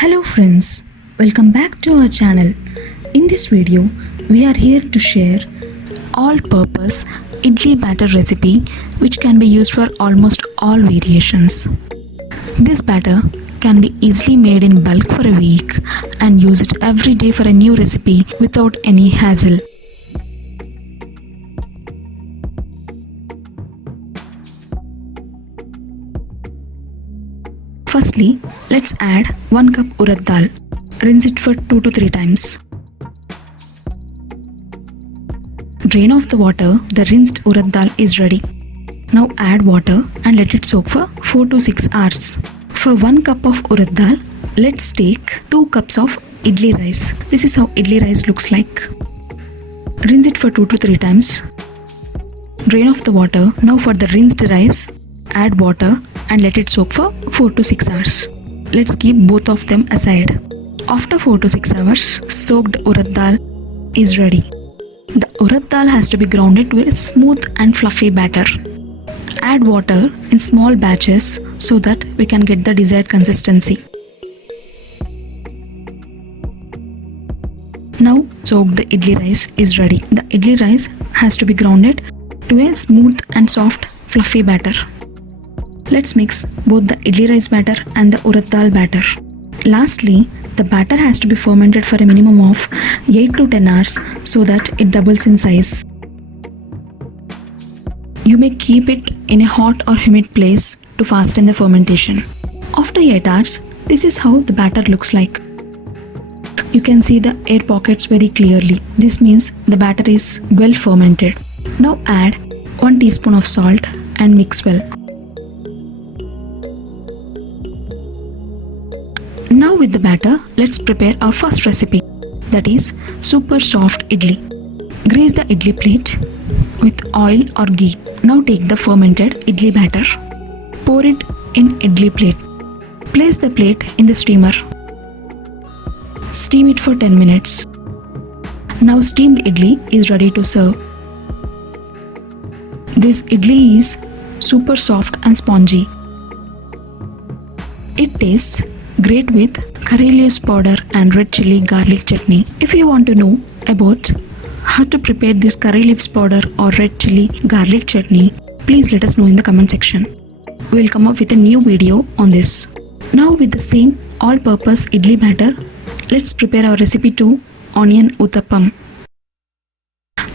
Hello friends, welcome back to our channel. In this video, we are here to share all-purpose idli batter recipe which can be used for almost all variations. This batter can be easily made in bulk for a week and use it every day for a new recipe without any hassle. Firstly, let's add 1 cup urad dal. Rinse it for 2 to 3 times. Drain off the water. The rinsed urad dal is ready. Now add water and let it soak for 4 to 6 hours. For 1 cup of urad dal, let's take 2 cups of idli rice. This is how idli rice looks like. Rinse it for 2 to 3 times. Drain off the water. Now for the rinsed rice, add water and let it soak for 4 to 6 hours. Let's keep both of them aside. After 4 to 6 hours, soaked urad dal is ready. The urad dal has to be grounded to a smooth and fluffy batter. Add water in small batches so that we can get the desired consistency. Now soaked idli rice is ready. The idli rice has to be grounded to a smooth and soft fluffy batter. Let's mix both the idli rice batter and the urad dal batter. Lastly, the batter has to be fermented for a minimum of 8 to 10 hours so that it doubles in size. You may keep it in a hot or humid place to fasten the fermentation. After 8 hours, this is how the batter looks like. You can see the air pockets very clearly. This means the batter is well fermented. Now add 1 teaspoon of salt and mix well. Now with the batter, let's prepare our first recipe, that is super soft idli. Grease the idli plate with oil or ghee. Now take the fermented idli batter. Pour it in idli plate. Place the plate in the steamer. Steam it for 10 minutes. Now steamed idli is ready to serve. This idli is super soft and spongy. It tastes great with curry leaves powder and red chili garlic chutney. If you want to know about how to prepare this curry leaves powder or red chili garlic chutney, please let us know in the comment section. We will come up with a new video on this. Now with the same all-purpose idli batter, let's prepare our recipe 2, onion uttappam.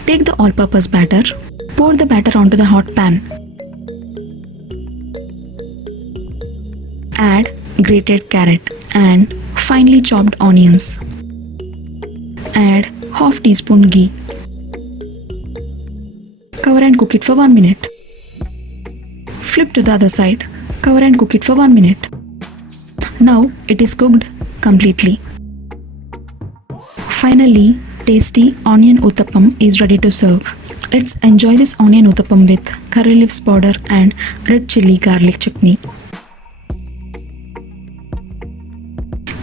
Take the all-purpose batter, pour the batter onto the hot pan. Add grated carrot and finely chopped onions. Add half teaspoon ghee. Cover and cook it for 1 minute. Flip to the other side. Cover and cook it for 1 minute. Now it is cooked completely. Finally, tasty onion uttappam is ready to serve. Let's enjoy this onion uttappam with curry leaves powder and red chili garlic chutney.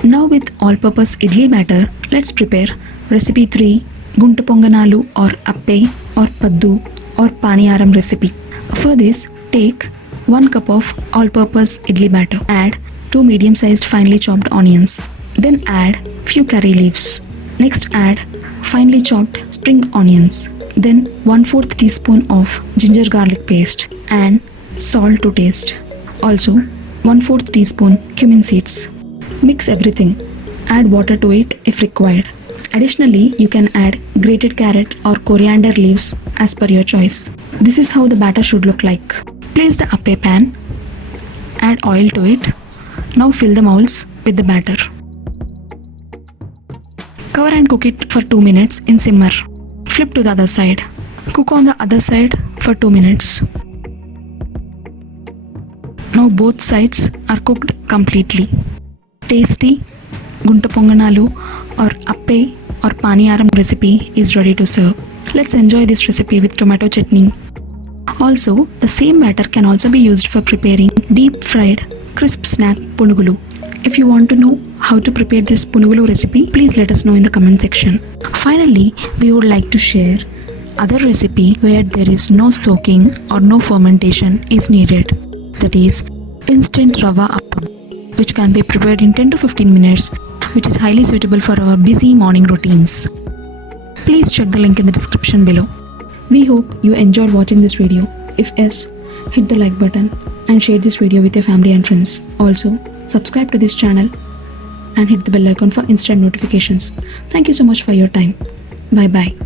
Now with all-purpose idli batter, let's prepare recipe 3, guntu ponganalu or appe or paddu or paniyaram recipe. For this, take 1 cup of all-purpose idli batter. Add 2 medium-sized finely chopped onions. Then add few curry leaves. Next add finely chopped spring onions. Then 1/4 teaspoon of ginger garlic paste and salt to taste. Also 1/4 teaspoon cumin seeds. Mix everything. Add water to it if required. Additionally, you can add grated carrot or coriander leaves as per your choice. This is how the batter should look like. Place the appe pan. Add oil to it. Now fill the molds with the batter. Cover and cook it for 2 minutes in simmer. Flip to the other side. Cook on the other side for 2 minutes. Now both sides are cooked completely. Tasty guntu ponganalu or appe or paniyaram recipe is ready to serve. Let's enjoy this recipe with tomato chutney. Also, the same batter can also be used for preparing deep fried crisp snack punugulu. If you want to know how to prepare this punugulu recipe, please let us know in the comment section. Finally, we would like to share other recipe where there is no soaking or no fermentation is needed. That is instant rava appam. which can be prepared in 10 to 15 minutes, which is highly suitable for our busy morning routines. Please check the link in the description below. We hope you enjoyed watching this video. If yes, hit the like button and share this video with your family and friends. Also, subscribe to this channel and hit the bell icon for instant notifications. Thank you so much for your time. Bye bye.